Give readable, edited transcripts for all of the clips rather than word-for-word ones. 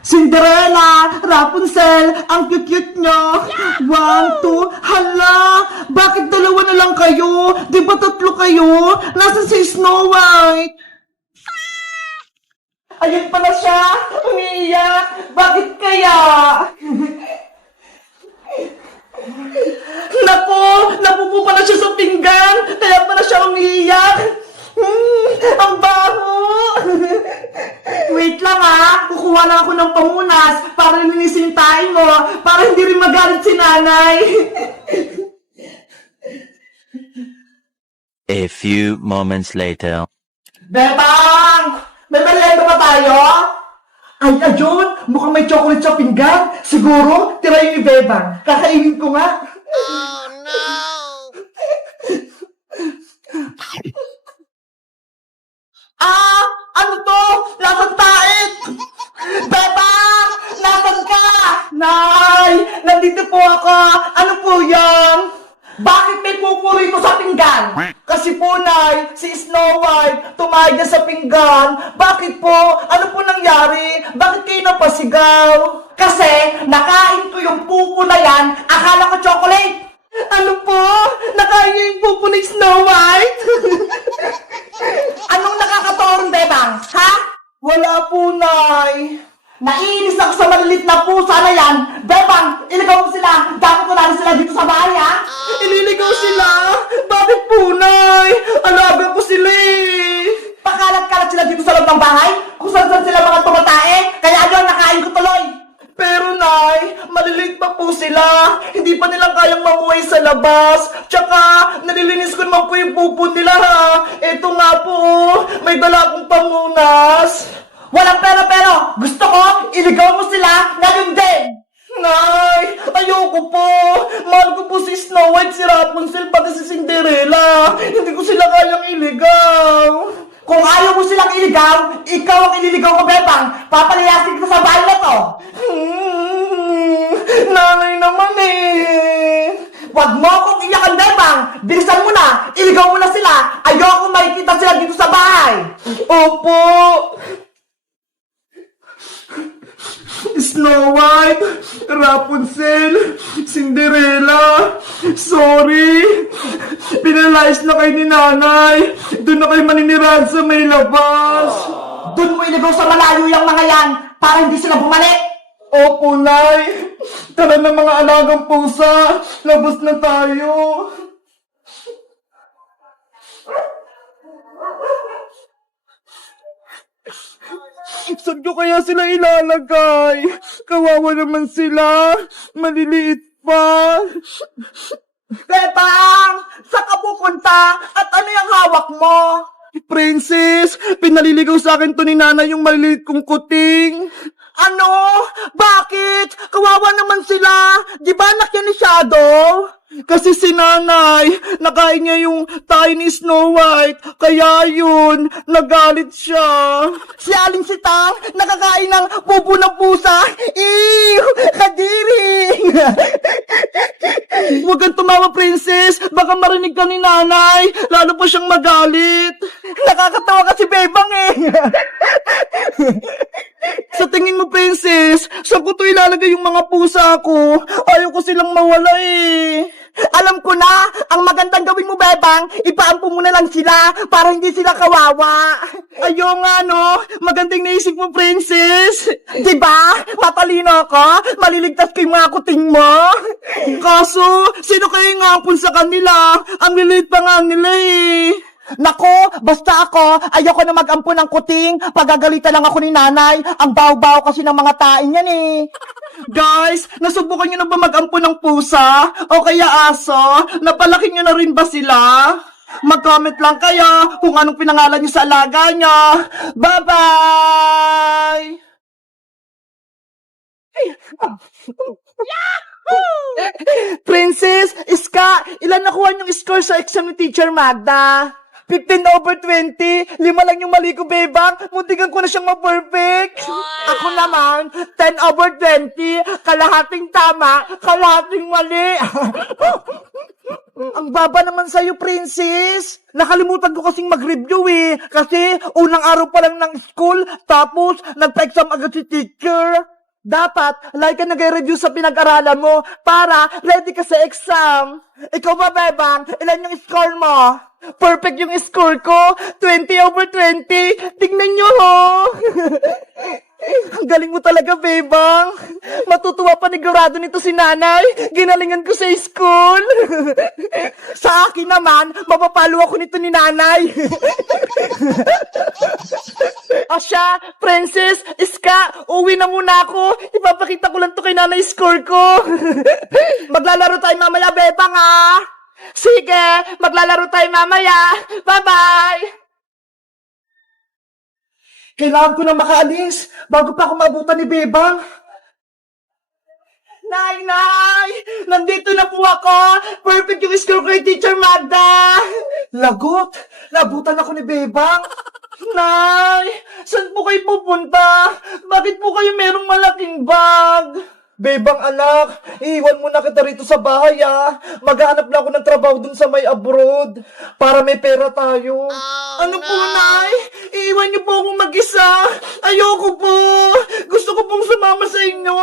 Cinderella, Rapunzel, ang cute-cute nyo. 1, 2, hala, bakit dalawa na lang kayo? Di ba tatlo kayo? Nasaan si Snow White? Ayun pala siya, umiiyak. Bakit kaya? Naku, napupo pala siya sa pinggan, kaya pala siya umiiyak. Ang baho! Wait lang ha, kukuha lang ako ng pamunas para linisin tayo mo, para hindi rin magalit si nanay. A few moments later. Bebang! May merienda ba tayo? Ay, ayun! Mukhang may chocolate sa pinggan. Siguro, tira yun ni Bebang. Kakainin ko nga. Oh no! Ah! Ano to? Lasang tait! Bebang! Nasaan ka? Nay! Nandito po ako! Ano po yan? Bakit may pupo rito sa pinggan? Kasi po, Nay, si Snow White tumayag na sa pinggan. Bakit po? Ano po nangyari? Bakit kayo napasigaw? Kasi nakain ko yung pupo na yan. Akala ko chocolate. Ano po? Nakain niyo yung pupo ni Snow White? Anong nakakatorong, Bebang? Ha? Wala po, Nay. Naiinis ako sa malilit na pusa na yan. Bebang, iligaw mo sila. Dapat wala rin sila dito sa bahay, ha? Ililigaw sila? Bakit po, Nay? Alaga ko sila eh. Pakalat-kalat sila dito sa loob ng bahay? Kung saan-saan sila mga tumatae? Kaya yun, nakain ko tuloy. Pero, Nay, maliliit pa po sila. Hindi pa nilang kayang mamuhay sa labas. Tsaka, nalilinis ko naman po yung pupo nila, ha? Eto nga po, may dala akong pamunas. Walang pero. Gusto ko, iligaw mo sila ngayon din. Nay, ayoko po. Mahal ko po si Snow White, si Rapunzel, pati si Cinderella. Hindi ko sila kayang iligaw. Kung ayaw mo silang iligaw, ikaw ang ililigaw ko, Bebang. Papalayasin kita sa bahay na to. Nanay naman eh. Wag mo akong iyakan, Bebang. Bilisan mo na. Iligaw mo na sila. Ayoko makikita sila dito sa bahay. Opo. Snow White, Rapunzel, Cinderella, sorry. Pinalayas na kayo ni nanay. Doon na kayo maninirahan sa may labas. Doon mo iligaw sa malayo yung mga yan para hindi sila bumalik. Opo, Nay. Tara na mga alagang pusa. Labas na tayo. Saan ko kaya sila ilalagay? Kawawa naman sila. Maliliit pa. Bebang! Saan ka pupunta? At ano yung hawak mo? Princess, pinaliligaw sa akin to ni nanay yung maliliit kong kuting. Ano? Bakit? Kawawa naman sila. Di ba anak yan ni Shadow? Kasi si nanay, nakain niya yung tayo ni Snow White, kaya yun, nagalit siya. Si Aling Sitang, nakakain ng pupo ng pusa. Ew! Kadiri! Huwag kang tumawa, Princess. Baka marinig ka ni nanay. Lalo pa siyang magalit. Nakakatawa kasi Bebang eh. Sa tingin mo, Princess, saan ko to ilalagay yung mga pusa ko? Ayaw ko silang mawala eh. Alam ko na, ang magandang gawin mo, Bebang, ipaampo mo na lang sila para hindi sila kawawa. Ayaw nga, no? Magandang naisip mo, Princess. Diba? Matalino ako. Maliligtas ko yung mga kuting mo. Kaso, sino kayo yung ampun sa kanila? Ang lilit pa nga nila eh. Nako, basta ako, ayoko na mag-ampun ng kuting. Pagagalitan lang ako ni nanay. Ang baw-baw kasi ng mga tain yan eh. Guys, nasubukan nyo na ba mag-ampun ng pusa? O kaya aso? Napalaki nyo na rin ba sila? Mag-comment lang kayo kung anong pinangalan nyo sa alaga nyo. Bye-bye! Princess, Iska, ilan nakuha yung score sa exam ni Teacher Magda? 15/20. 5 lang yung mali ko, bebang. Muntikan ko na siyang ma-perfect. Ako naman, 10/20. Kalahating tama, kalahating mali. Ang baba naman sa'yo, princess. Nakalimutan ko kasing mag-review eh. Kasi unang araw pa lang ng school, tapos nagpa-exam agad si teacher. Dapat, like ka nag-review sa pinag-aralan mo para ready ka sa exam. Ikaw ba, bebang? Ilan yung score mo? Perfect yung score ko. 20/20. Tingnan nyo, ho. Ang galing mo talaga, bebang. Matutuwa panigurado nito si nanay. Ginalingan ko sa school. Sa akin naman, mapapalo ako nito ni nanay. O siya, princess, iska, uwi na muna ako. Ipapakita ko lang to kay nanay score ko. Maglalaro tayo mamaya, bebang, ha? Sige, maglalaro tayo mamaya. Bye-bye! Kailangan ko na makaalis bago pa ako maabutan ni Bebang. Nay! Nandito na po ako! Perfect yung score ko kay Teacher Magda! Lagot! Nabutan ako ni Bebang! Nay! Saan po kayo pupunta? Bakit po kayo merong malaking bag? Bebang anak, iiwan mo na kita rito sa bahay ah. Maghahanap lang ako ng trabaho dun sa may abroad para may pera tayo. Ano po, Nay? Iiwan niyo po akong mag-isa. Ayoko po. Gusto ko pong sumama sa inyo.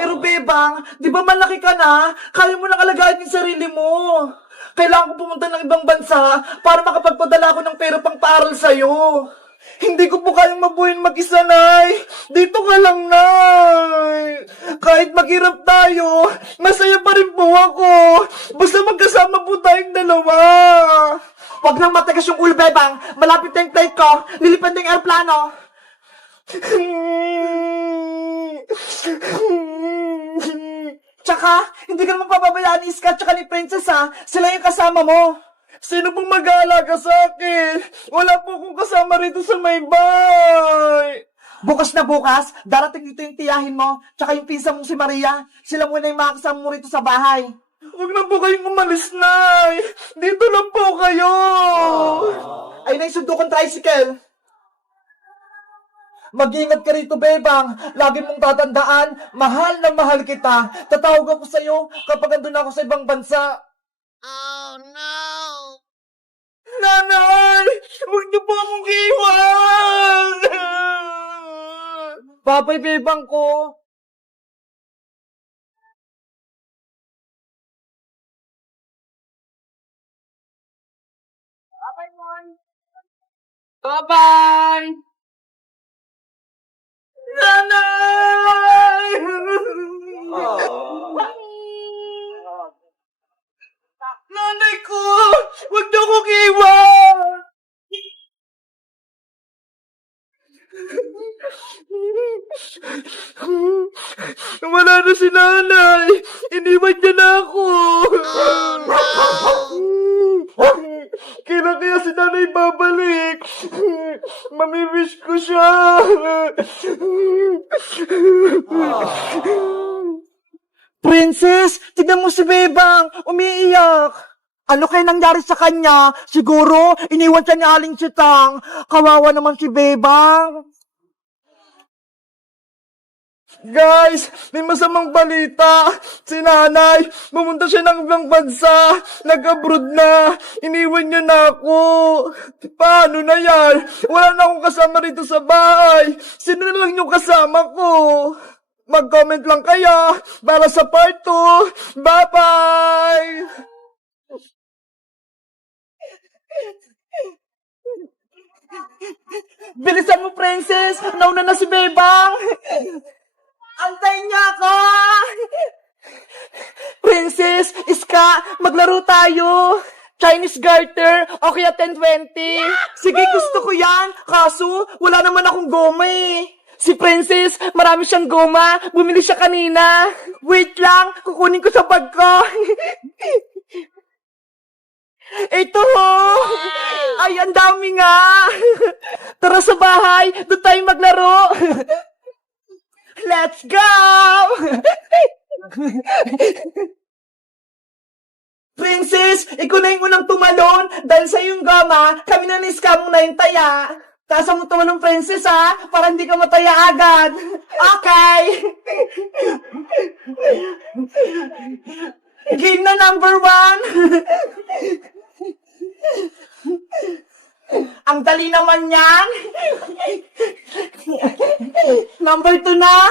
Pero Bebang, di ba malaki ka na? Kaya mo nang alagayin yung sarili mo. Kailangan ko pumunta ng ibang bansa para makapagpadala ako ng pera pang paaral sa'yo. Hindi ko po kayang mabuhin mag-isa, Nay. Dito ka lang, Nay. Kahit maghirap tayo, masaya pa rin po ako. Basta magkasama po tayong dalawa. Huwag nang matigas yung ulo, Bebang. Malapit na yung flight ko. Lilipad na yung aeroplano. Tsaka, hindi ka naman pababayaan ni Iska tsaka ni Princess, ha? Sila yung kasama mo. Sino pong mag-aalaga sa akin? Wala po akong kasama rito sa may bahay. Bukas na bukas, darating dito yung tiyahin mo, tsaka yung pinsa mong si Maria. Sila muna yung mga kasama mo rito sa bahay. Huwag na po kayong umalis, Nay. Dito lang po kayo. Ay, naisundo kong tricycle. Mag-ingat ka rito, Bebang. Lagi mong tatandaan, mahal na mahal kita. Tatawag ako sa'yo kapag andun ako sa ibang bansa. Oh, no! Nanay! Huwag niyo po akong iwan! Babay, Bebang ko. Bye-bye! Nanay! Nanay ko! Huwag niyo akong iwan! Wala na si nanay! Iniwan niya na ako! Kailan kaya si nanay babalik? Mamimiss ko siya! Princess, tignan mo si Bebang, umiiyak. Ano kaya nangyari sa kanya? Siguro, iniwan siya ni Aling Sitang. Kawawa naman si Bebang. Guys, may masamang balita. Si nanay, pumunta siya ng ibang bansa. Nag-abroad na. Iniwan niya na ako. Paano na yan? Wala na akong kasama rito sa bahay. Sino na lang yung kasama ko? Mag-comment lang kaya para sa part 2. Bye-bye! Bilisan mo, Princess! Nauna na si Bebang! Antayin niya ako! Princess, Iska, maglaro tayo! Chinese garter, o kaya 10-20. Sige, gusto ko yan. Kaso, wala naman akong goma eh. Si Princess, marami siyang goma. Bumili siya kanina. Wait lang, kukunin ko sa bag ko. Ito ho! Ay, ang dami nga! Tara sa bahay, doon tayo maglaro! Let's go! Princess, ikaw na yung unang tumalon. Dahil sa yung gama, kami na ni-scam mo na yung taya. Tasa mo tumalon, Princess, ha? Para hindi ka mataya agad. Okay. Game na number 1. Ang dali naman yan. Number 2 na.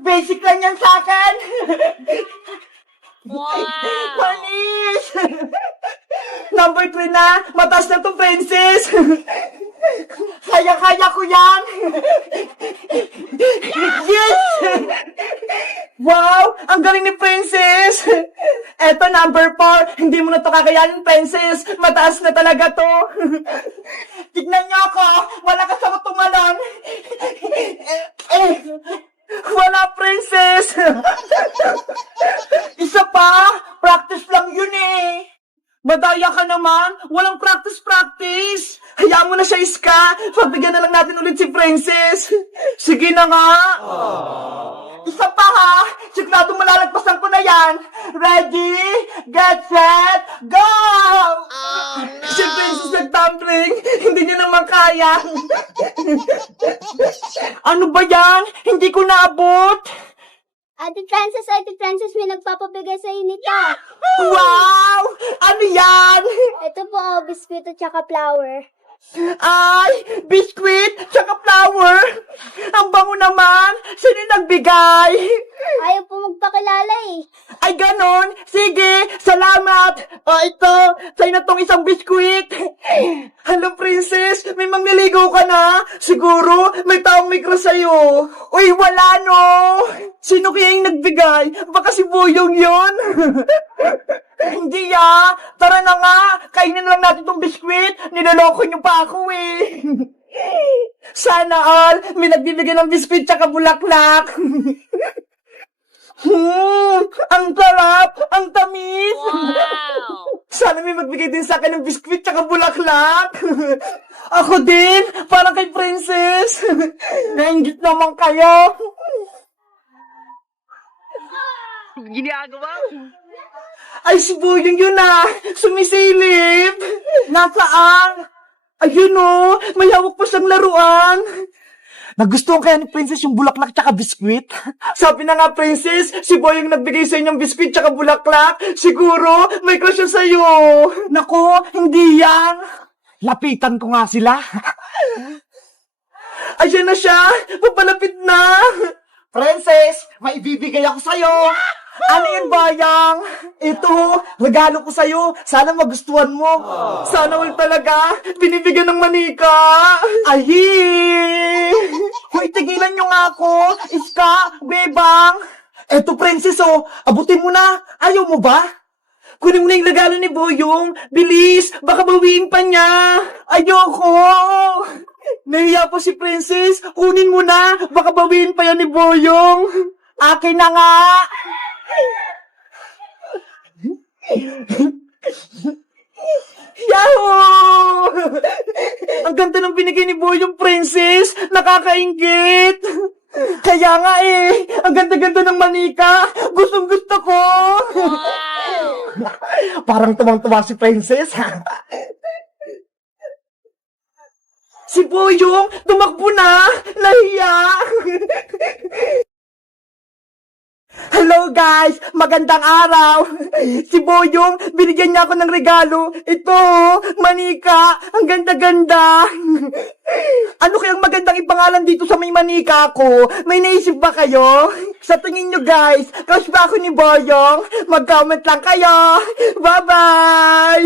Basic lang yan sa akin. Wow! Panis! Number 3 na. Mataas na to, Princess. Kaya-kaya ko yan. Yes! Wow! Ang galing ni Princess! Eto, number 4. Hindi mo na to kakayanin, Princess. Mataas na talaga to. Tignan niyo ako. Wala ka sa tumalon. Wala, Princess. Isa pa. Practice lang yun eh. Madaya ka naman. Walang practice. Hayaan mo na siya, Iska. Pagbigyan na lang natin ulit si Princess. Sige na nga. Isa pa ha. Sigurado malalagpasan ko na yan. Ready, get set, go! Si Princess nag-tumbling. Hindi niya naman kaya. Ano ba yan? Hindi ko naabot. Ate Frances, may nagpapabigay sa nito. Wow! Ano yan? Ito po, biskuit at saka flour. Ay, biskuit, tsaka flour. Ang bango naman. Sino yung nagbigay? Ayaw po magpakilala eh. Ay, ganon. Sige, salamat. O, ito. Sa'yo na tong isang biskuit. Hello, Princess. May mangliligaw ka na? Siguro, may taong may crush sa'yo. Uy, wala, no? Sino kaya yung nagbigay? Baka si Boyong yun. Hindi, ah. Tara na nga. Kainin na lang natin tong biskuit. Niloloko niyo pa ako, eh. Sana all, may nagbibigay ng biskuit tsaka bulaklak. Ang sarap! Ang tamis! Wow! Sana may magbigay din sa akin ng biskuit tsaka bulaklak. Ako din, parang kay Princess. Nainggit naman kayo. Ginagawa? Ay, si Boyong yun ah. Sumisilip. Nasaan? Ayun oh, may hawak pa siyang laruan. Nagustuhan kaya ni Princess yung bulaklak tsaka biskwit? Sabi na nga, Princess, si Boyong nagbigay sa inyong biskwit tsaka bulaklak. Siguro, may crush siya sa'yo. Naku, hindi yan. Lapitan ko nga sila. Ayan na siya. Papalapit na. Princess, may ibibigay ako sa'yo. Ano yun, Bayang? Ito, regalo ko sa'yo. Sana magustuhan mo. Sana all talaga. Binibigyan ng manika. Ahi! Hoy, tigilan nyo nga ako. Iska, Bebang. Eto, Princess, oh. Abutin mo na. Ayaw mo ba? Kunin mo na yung regalo ni Boyong. Bilis, baka bawiin pa niya. Ayoko. Nahiya po si Princess. Kunin mo na. Baka bawiin pa yan ni Boyong. Akin na nga. Yahoo! Ang ganda ng binigay ni Boyong, Princess. Nakakaingit. Kaya nga eh. Ang ganda-ganda ng manika. Gustong-gusto ko. Wow! Parang tumang-tuwa si Princess. Si Boyong, tumakbo na. Nahiya. Hello guys! Magandang araw! Si Boyong, binigyan niya ako ng regalo. Ito, manika. Ang ganda-ganda. Ano kayang magandang ipangalan dito sa may manika ko? May naisip ba kayo? Sa tingin nyo guys, crush ba ako ni Boyong? Mag-comment lang kayo. Bye-bye!